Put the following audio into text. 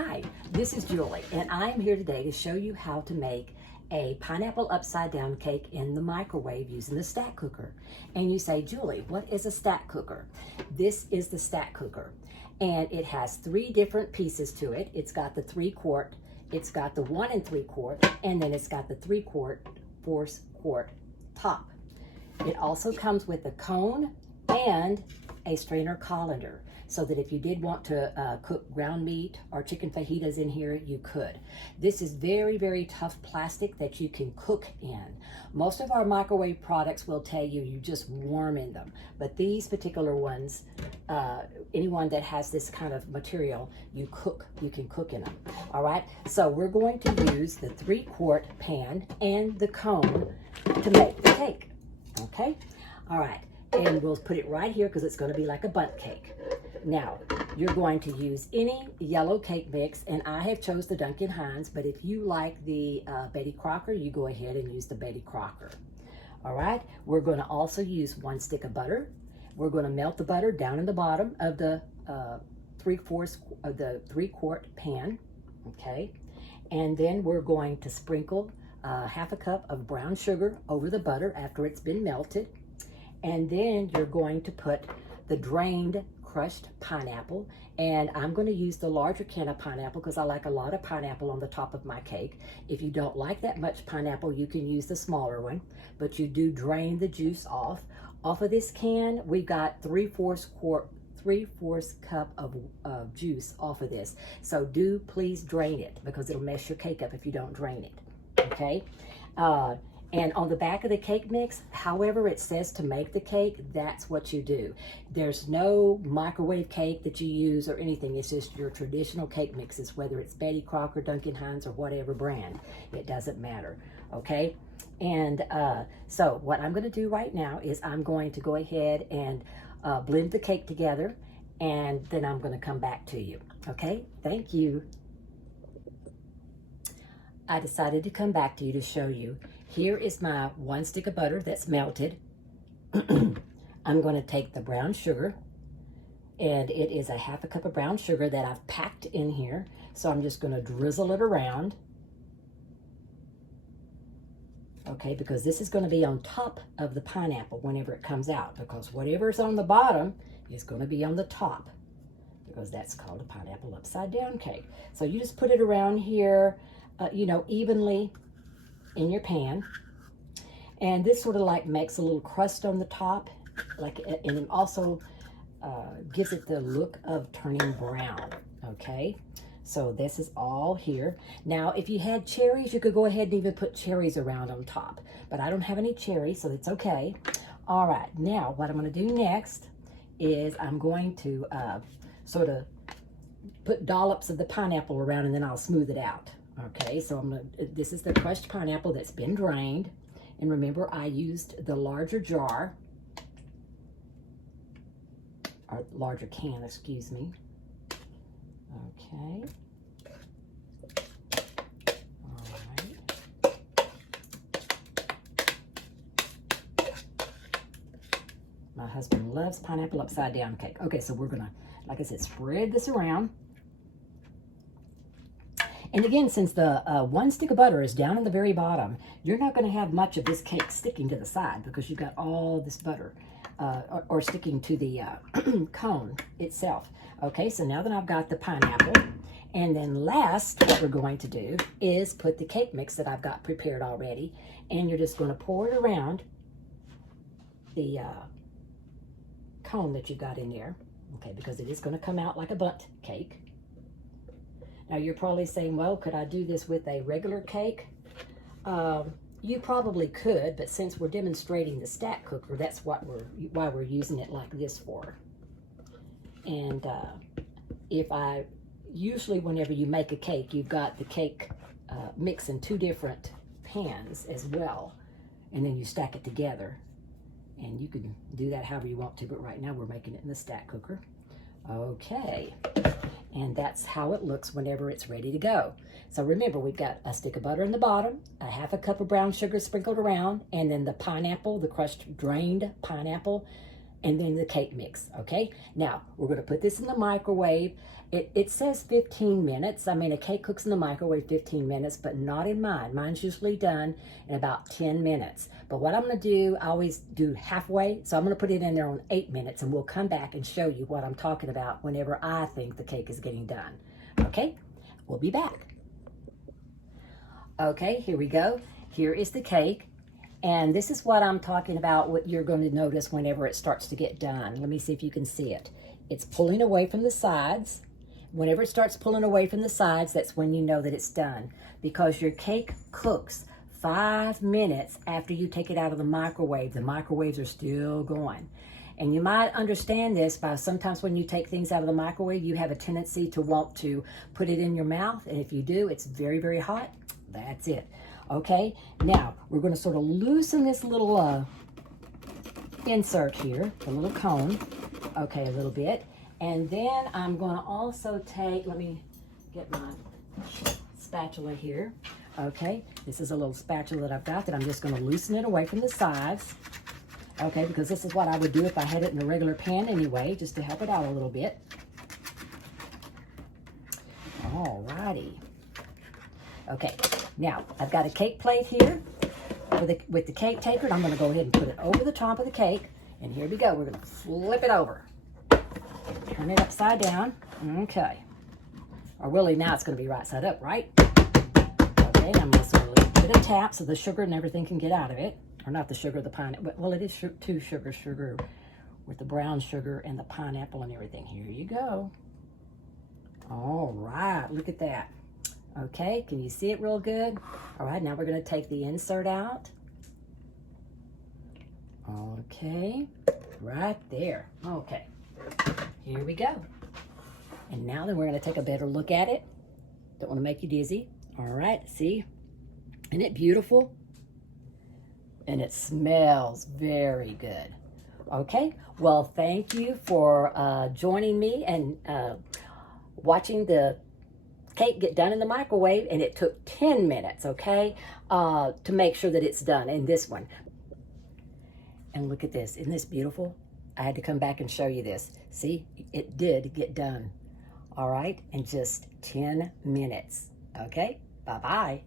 Hi, this is Julie, and I am here today to show you how to make a pineapple upside down cake in the microwave using the StackCooker. And you say, Julie, what is a StackCooker? This is the StackCooker, and it has three different pieces to it. It's got the 3-quart, it's got the 1 3/4, and then it's got the 3-quart, 4-quart top. It also comes with a cone and a strainer colander, so that if you did want to cook ground meat or chicken fajitas in here, you could. This is very, very tough plastic that you can cook in. Most of our microwave products will tell you you just warm in them, but these particular ones, anyone that has this kind of material, you can cook in them. All right, so we're going to use the 3-quart pan and the cone to make the cake. Okay, all right, and we'll put it right here because it's going to be like a bundt cake. Now, you're going to use any yellow cake mix, and I have chose the Duncan Hines, but if you like the Betty Crocker, you go ahead and use the Betty Crocker. All right, we're going to also use 1 stick of butter. We're going to melt the butter down in the bottom of the 3-quart pan, okay? And then we're going to sprinkle 1/2 cup of brown sugar over the butter after it's been melted. And then you're going to put the drained crushed pineapple, and I'm going to use the larger can of pineapple because I like a lot of pineapple on the top of my cake. If you don't like that much pineapple, you can use the smaller one, but you do drain the juice off. Off of this can, we got 3/4 cup of juice off of this. So do please drain it because it'll mess your cake up if you don't drain it. Okay. And on the back of the cake mix, however it says to make the cake, that's what you do. There's no microwave cake that you use or anything. It's just your traditional cake mixes, whether it's Betty Crocker, Duncan Hines, or whatever brand. It doesn't matter, okay? And so what I'm going to do right now is I'm going to go ahead and blend the cake together, and then I'm going to come back to you, okay? Thank you. I decided to come back to you to show you. Here is my 1 stick of butter that's melted. I'm going to take the brown sugar, and it is 1/2 cup of brown sugar that I've packed in here. So I'm just going to drizzle it around. Okay, because this is going to be on top of the pineapple whenever it comes out, because whatever's on the bottom is going to be on the top, because that's called a pineapple upside down cake. So you just put it around here, evenly in your pan, and this sort of like makes a little crust on the top, and it also gives it the look of turning brown. Okay, so this is all here. Now, if you had cherries, you could go ahead and even put cherries around on top, but I don't have any cherries, so it's okay. All right, now what I'm going to do next is I'm going to sort of put dollops of the pineapple around, and then I'll smooth it out. Okay, so this is the crushed pineapple that's been drained. And remember, I used the larger jar, or larger can, excuse me. Okay. All right. My husband loves pineapple upside down cake. Okay, so we're gonna, like I said, spread this around. And again, since the 1 stick of butter is down in the very bottom, you're not going to have much of this cake sticking to the side because you've got all this butter or sticking to the cone itself. Okay, so now that I've got the pineapple, and then last, what we're going to do is put the cake mix that I've got prepared already, and you're just going to pour it around the cone that you've got in there, okay, because it is going to come out like a bundt cake. Now, you're probably saying, well, could I do this with a regular cake? You probably could, but since we're demonstrating the StackCooker, that's why we're using it like this for. And usually whenever you make a cake, you've got the cake mix in 2 different pans as well, and then you stack it together. And you can do that however you want to, but right now we're making it in the StackCooker. Okay. And that's how it looks whenever it's ready to go. So remember, we've got a stick of butter in the bottom, 1/2 cup of brown sugar sprinkled around, and then the pineapple, the crushed drained pineapple, and then the cake mix, okay? Now, we're gonna put this in the microwave. It says 15 minutes. I mean, a cake cooks in the microwave 15 minutes, but not in mine. Mine's usually done in about 10 minutes. But what I'm gonna do, I always do halfway, so I'm gonna put it in there on 8 minutes, and we'll come back and show you what I'm talking about whenever I think the cake is getting done, okay? We'll be back. Okay, here we go. Here is the cake. And this is what I'm talking about, what you're going to notice whenever it starts to get done. Let me see if you can see it. It's pulling away from the sides. Whenever it starts pulling away from the sides, that's when you know that it's done. Because your cake cooks 5 minutes after you take it out of the microwave. The microwaves are still going. And you might understand this by sometimes when you take things out of the microwave, you have a tendency to want to put it in your mouth. And if you do, it's very, very hot. That's it. Okay, now we're going to sort of loosen this little insert here, the little cone, okay, a little bit. And then I'm going to also take, let me get my spatula here. Okay, this is a little spatula that I've got that I'm just going to loosen it away from the sides. Okay, because this is what I would do if I had it in a regular pan anyway, just to help it out a little bit. All righty. Okay, now I've got a cake plate here with the cake taker, and I'm going to go ahead and put it over the top of the cake. And here we go. We're going to flip it over. Turn it upside down. Okay. Or really, now it's going to be right side up, right? Okay, I'm going to sort of a little bit of tap so the sugar and everything can get out of it. Or not the sugar, the pineapple. Well, it is two sugar with the brown sugar and the pineapple and everything. Here you go. All right, look at that. Okay, can you see it real good? All right, now we're going to take the insert out. Okay, right there. Okay, here we go. And now then we're going to take a better look at it. Don't want to make you dizzy. All right, see? Isn't it beautiful? And it smells very good. Okay, well, thank you for joining me and watching the cake get done in the microwave, and it took 10 minutes, okay, to make sure that it's done in this one. And look at this. Isn't this beautiful? I had to come back and show you this. See, it did get done. All right, in just 10 minutes. Okay, bye-bye.